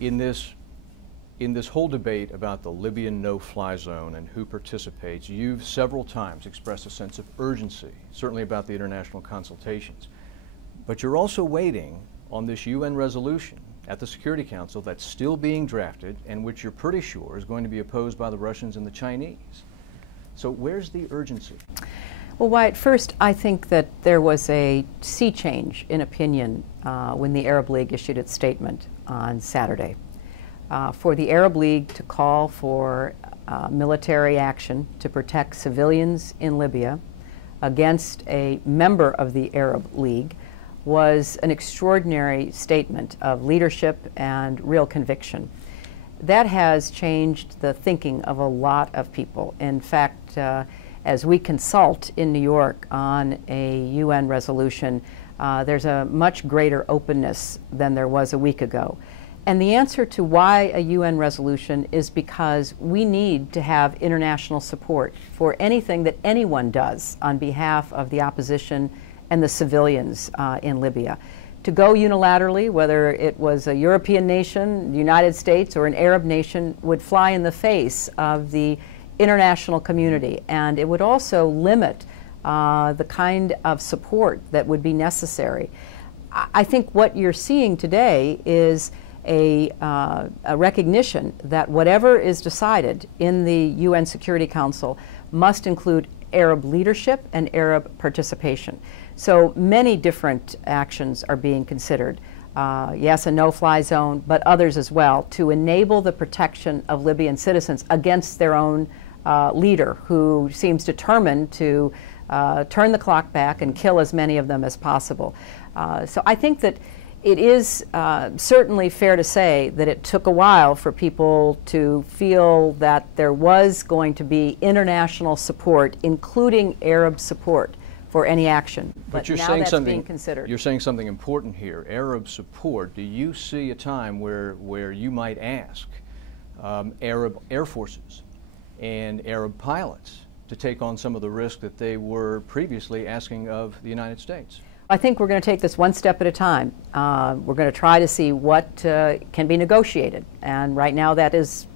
In this whole debate about the Libyan no-fly zone and who participates, you've several times expressed a sense of urgency, certainly about the international consultations. But you're also waiting on this UN resolution at the Security Council that's still being drafted and which you're pretty sure is going to be opposed by the Russians and the Chinese. So where's the urgency? Well, Wyatt, first, I think that there was a sea change in opinion when the Arab League issued its statement on Saturday. For the Arab League to call for military action to protect civilians in Libya against a member of the Arab League was an extraordinary statement of leadership and real conviction. That has changed the thinking of a lot of people. In fact, as we consult in New York on a UN resolution, there's a much greater openness than there was a week ago. And the answer to why a UN resolution is because we need to have international support for anything that anyone does on behalf of the opposition and the civilians in Libya. To go unilaterally, whether it was a European nation, the United States, or an Arab nation, would fly in the face of the international community, and it would also limit the kind of support that would be necessary. I think what you're seeing today is a recognition that whatever is decided in the UN Security Council must include Arab leadership and Arab participation. So many different actions are being considered. Yes, a no-fly zone, but others as well, to enable the protection of Libyan citizens against their own leader, who seems determined to turn the clock back and kill as many of them as possible. So I think that it is certainly fair to say that it took a while for people to feel that there was going to be international support, including Arab support, for any action. But you're now saying that's something, being considered. You're saying something important here, Arab support. Do you see a time where you might ask Arab air forces and Arab pilots to take on some of the risk that they were previously asking of the United States? I think we're going to take this one step at a time. We're going to try to see what can be negotiated, and right now that is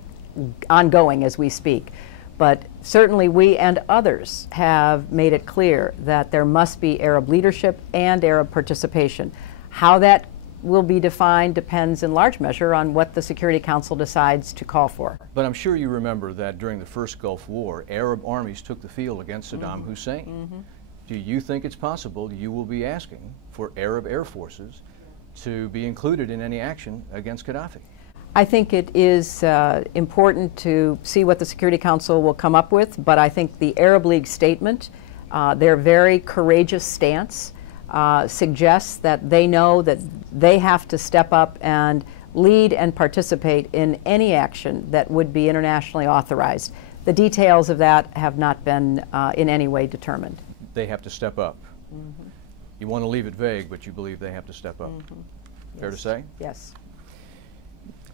ongoing as we speak. But certainly we and others have made it clear that there must be Arab leadership and Arab participation. How that will be defined depends in large measure on what the Security Council decides to call for. But I'm sure you remember that during the first Gulf War, Arab armies took the field against Saddam Hussein. Do you think it's possible you will be asking for Arab air forces to be included in any action against Gaddafi? I think it is important to see what the Security Council will come up with, but I think the Arab League statement, their very courageous stance, suggests that they know that they have to step up and lead and participate in any action that would be internationally authorized. The details of that have not been in any way determined. They have to step up. You want to leave it vague, but you believe they have to step up. Fair to say? Yes.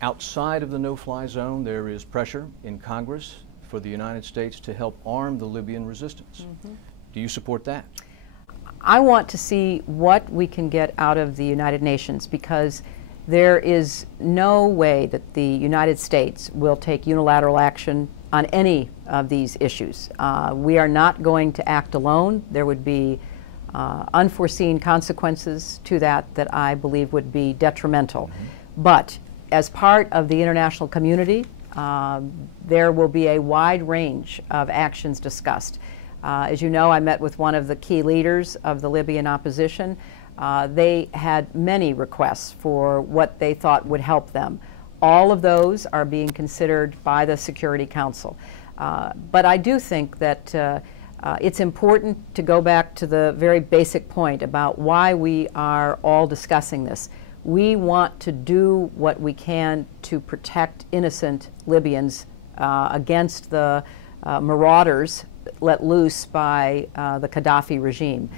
Outside of the no-fly zone, there is pressure in Congress for the United States to help arm the Libyan resistance. Do you support that? I want to see what we can get out of the United Nations, because there is no way that the United States will take unilateral action on any of these issues. We are not going to act alone. There would be unforeseen consequences to that I believe would be detrimental. But as part of the international community, there will be a wide range of actions discussed. As you know, I met with one of the key leaders of the Libyan opposition. They had many requests for what they thought would help them. All of those are being considered by the Security Council. But I do think that it's important to go back to the very basic point about why we are all discussing this. We want to do what we can to protect innocent Libyans against the marauders let loose by the Gaddafi regime.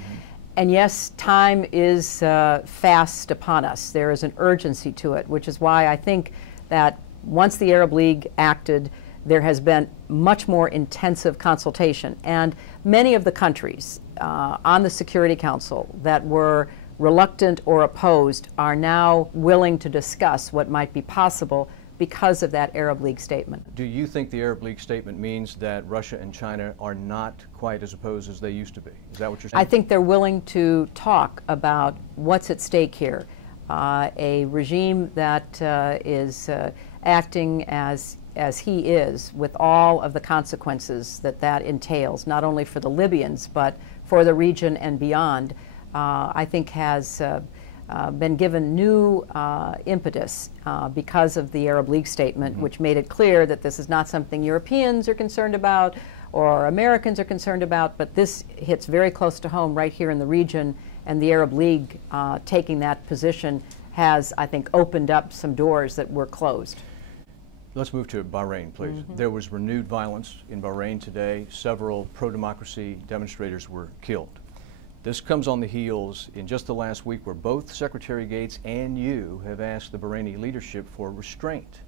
And yes, time is fast upon us. There is an urgency to it, which is why I think that once the Arab League acted, there has been much more intensive consultation. And many of the countries on the Security Council that were reluctant or opposed, are now willing to discuss what might be possible because of that Arab League statement. Do you think the Arab League statement means that Russia and China are not quite as opposed as they used to be? Is that what you're saying? I think they're willing to talk about what's at stake here. A regime that is acting as he is, with all of the consequences that that entails, not only for the Libyans, but for the region and beyond, I think has been given new impetus because of the Arab League statement, which made it clear that this is not something Europeans are concerned about or Americans are concerned about, but this hits very close to home right here in the region, and the Arab League taking that position has, I think, opened up some doors that were closed. Let's move to Bahrain, please. There was renewed violence in Bahrain today. Several pro-democracy demonstrators were killed. This comes on the heels in just the last week where both Secretary Gates and you have asked the Bahraini leadership for restraint.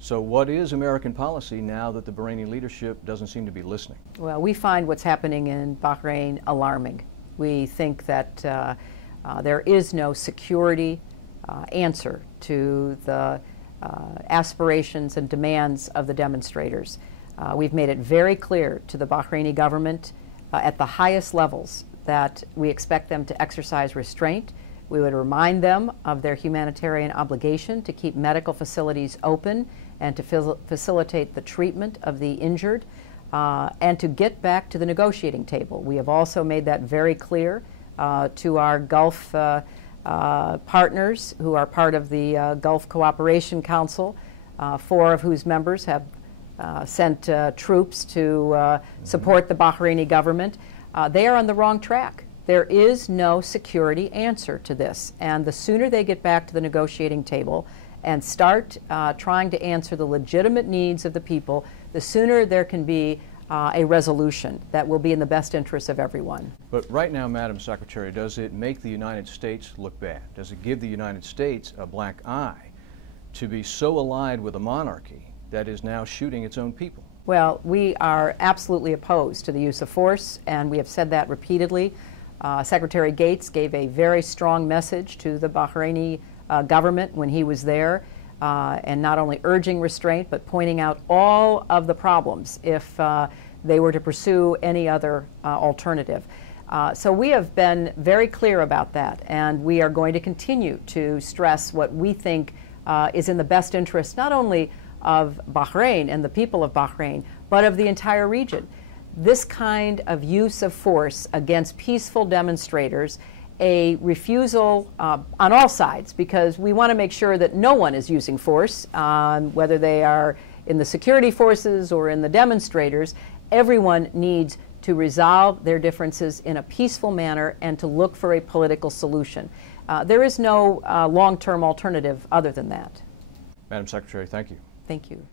So what is American policy now that the Bahraini leadership doesn't seem to be listening? Well, we find what's happening in Bahrain alarming. We think that there is no security answer to the aspirations and demands of the demonstrators. We've made it very clear to the Bahraini government at the highest levels that we expect them to exercise restraint. We would remind them of their humanitarian obligation to keep medical facilities open and to facilitate the treatment of the injured and to get back to the negotiating table. We have also made that very clear to our Gulf partners who are part of the Gulf Cooperation Council, 4 of whose members have sent troops to support the Bahraini government. They are on the wrong track. There is no security answer to this, and the sooner they get back to the negotiating table and start trying to answer the legitimate needs of the people, the sooner there can be a resolution that will be in the best interest of everyone. But right now, Madam Secretary, does it make the United States look bad? Does it give the United States a black eye to be so allied with a monarchy that is now shooting its own people? Well, we are absolutely opposed to the use of force, and we have said that repeatedly. Secretary Gates gave a very strong message to the Bahraini government when he was there, and not only urging restraint, but pointing out all of the problems if they were to pursue any other alternative. So we have been very clear about that, and we are going to continue to stress what we think is in the best interest not only of Bahrain and the people of Bahrain, but of the entire region. This kind of use of force against peaceful demonstrators, a refusal on all sides, because we want to make sure that no one is using force, whether they are in the security forces or in the demonstrators. Everyone needs to resolve their differences in a peaceful manner and to look for a political solution. There is no long-term alternative other than that. Madam Secretary, thank you. Thank you.